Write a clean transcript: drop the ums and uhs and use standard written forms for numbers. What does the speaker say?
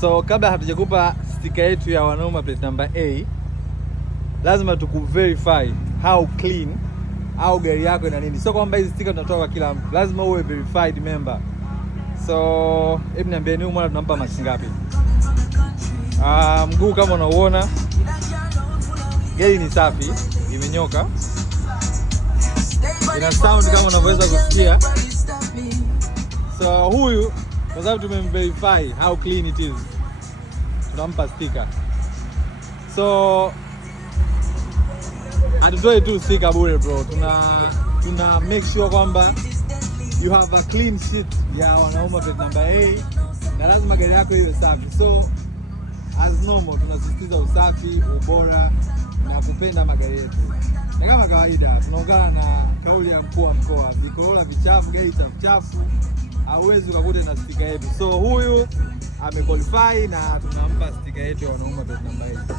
So kabla hatujakupa sticker yetu ya wanaume plate number A, lazima tukuverify how clean au gari yako ina nini. Sio kwamba hizi sticker tunatoa kwa kila mtu, lazima uwe verified member. So hebu niambie ni mwana tunampa max ngapi? Mguu kama unauona, gari ni safi, imenyoka, ina sound kama unavyoweza kusikia. So huyu kwa sababu tumemverify how clean it is, tunampa sticker. So hatutoi tu sticker bure bro, tuna make sure kwamba you have a clean sheet ya wanaume plate number A, na lazima gari yako iwe safi. So as normal tunasisitiza usafi, ubora na kupenda magari yetu. Na kama kawaida tunaungana na kauli ya mkuu wa mkoa, vikorola vichafu, gari chafu hauwezi ukakuta na sticker yetu. So huyu amequalify na tunampa sticker yetu ya wanaume plate number A.